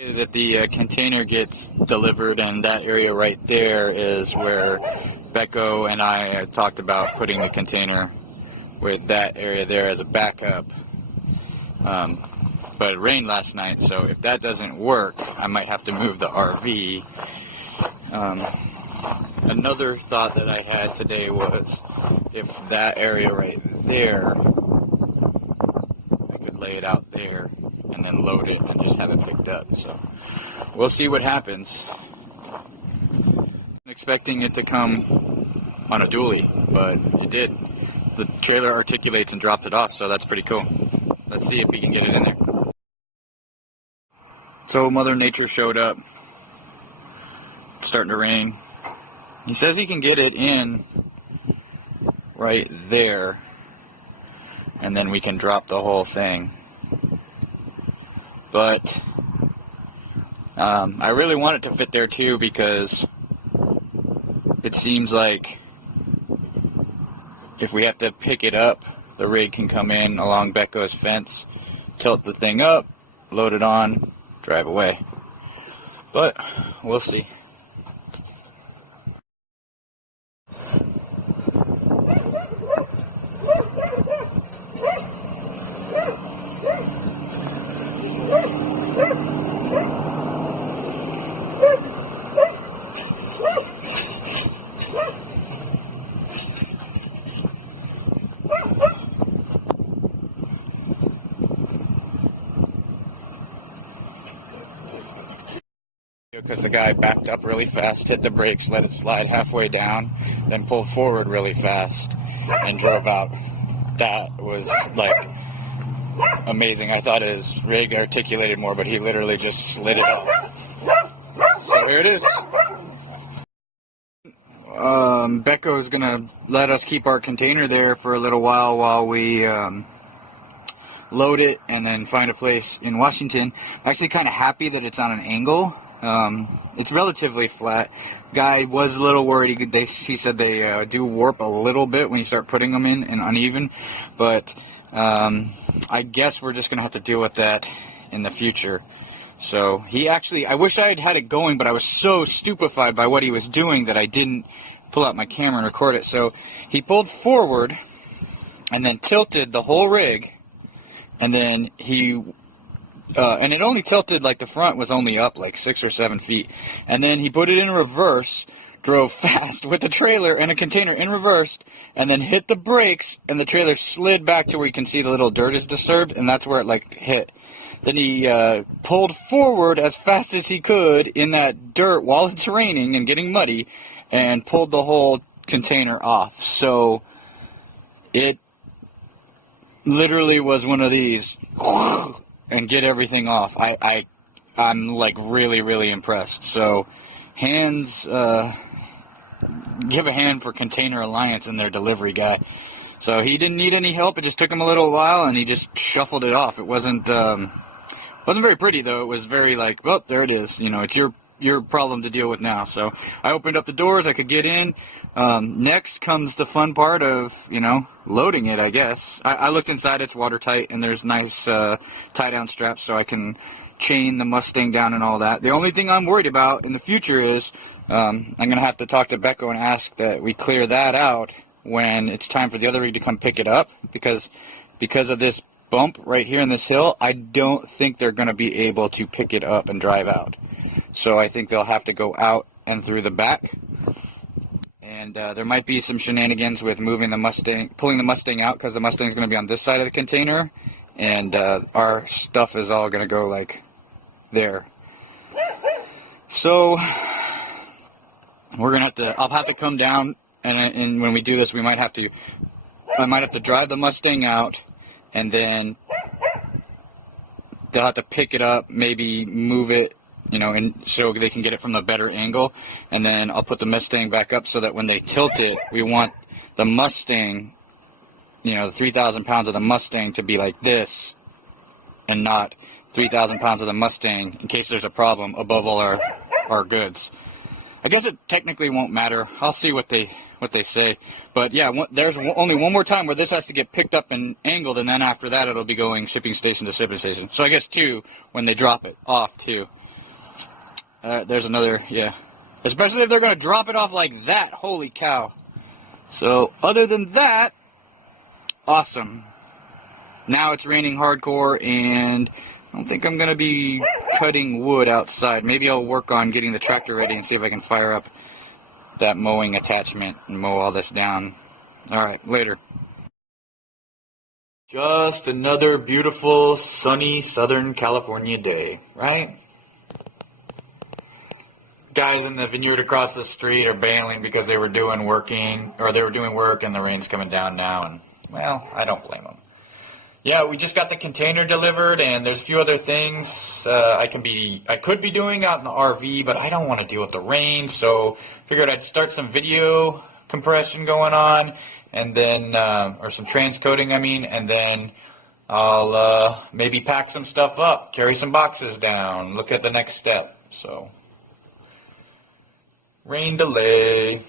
That the container gets delivered, and that area right there is where Becco and I talked about putting the container with that area there as a backup. But it rained last night, so if that doesn't work, I might have to move the RV. Another thought that I had today was if that area right there, I could lay it out there and then load it and just have it picked up. So we'll see what happens. I'm expecting it to come on a dually, but it did. The trailer articulates and drops it off, so that's pretty cool. Let's see if we can get it in there. So Mother Nature showed up. It's starting to rain. He says he can get it in right there, and then we can drop the whole thing. But I really want it to fit there too, because it seems like if we have to pick it up, the rig can come in along Becco's fence, tilt the thing up, load it on, drive away. But we'll see. Because the guy backed up really fast, hit the brakes, let it slide halfway down, then pulled forward really fast and drove out. That was like amazing. I thought his rig articulated more, but he literally just slid it off. So here it is. Becco is gonna let us keep our container there for a little while we load it and then find a place in Washington. I'm actually kind of happy that it's on an angle. It's relatively flat. Guy was a little worried. He said they do warp a little bit when you start putting them in and uneven, but I guess we're just gonna have to deal with that in the future. So he actually, I wish I had had it going, but I was so stupefied by what he was doing that I didn't pull out my camera and record it. So he pulled forward and then tilted the whole rig, and then he and it only tilted, like the front was only up like 6 or 7 feet, and then he put it in reverse, drove fast with the trailer and a container in reverse, and then hit the brakes, and the trailer slid back to where you can see the little dirt is disturbed, and that's where it like hit. Then he pulled forward as fast as he could in that dirt while it's raining and getting muddy, and pulled the whole container off. So it literally was one of these and get everything off. I'm like really impressed. So hands, give a hand for Container Alliance and their delivery guy. So he didn't need any help. It just took him a little while, and he just shuffled it off. It wasn't very pretty though. It was very like, oh, there it is. You know, it's your problem to deal with now. So I opened up the doors. I could get in. Next comes the fun part of, you know, loading it, I guess. I looked inside. It's watertight, and there's nice tie-down straps so I can chain the Mustang down and all that. The only thing I'm worried about in the future is I'm going to have to talk to Becco and ask that we clear that out when it's time for the other rig to come pick it up, because of this bump right here in this hill, I don't think they're going to be able to pick it up and drive out. So I think they'll have to go out and through the back. And there might be some shenanigans with moving the Mustang, pulling the Mustang out, because the Mustang's going to be on this side of the container, and our stuff is all going to go like there. So we're going to have to, I'll have to come down, and when we do this, I might have to drive the Mustang out, and then they'll have to pick it up, maybe move it, you know, and so they can get it from a better angle, and then I'll put the Mustang back up so that when they tilt it, we want the Mustang, you know, the 3,000 pounds of the Mustang to be like this, and not 3,000 pounds of the Mustang in case there's a problem above all our goods. I guess it technically won't matter. I'll see what they say. But yeah, there's only one more time where this has to get picked up and angled, and then after that it'll be going shipping station to shipping station. So I guess 2 when they drop it off too. There's another, yeah. Especially if they're going to drop it off like that. Holy cow. So, other than that, awesome. Now it's raining hardcore, and I don't think I'm going to be cutting wood outside. Maybe I'll work on getting the tractor ready and see if I can fire up that mowing attachment and mow all this down. Alright, later. Just another beautiful, sunny Southern California day, right? Guys in the vineyard across the street are bailing because they were doing work and the rain's coming down now, and well, I don't blame them. Yeah, we just got the container delivered, and there's a few other things I could be doing out in the RV, but I don't want to deal with the rain, so figured I'd start some video compression going on, and then or some transcoding, I mean, and then I'll maybe pack some stuff up, carry some boxes down, look at the next step. So rain delay.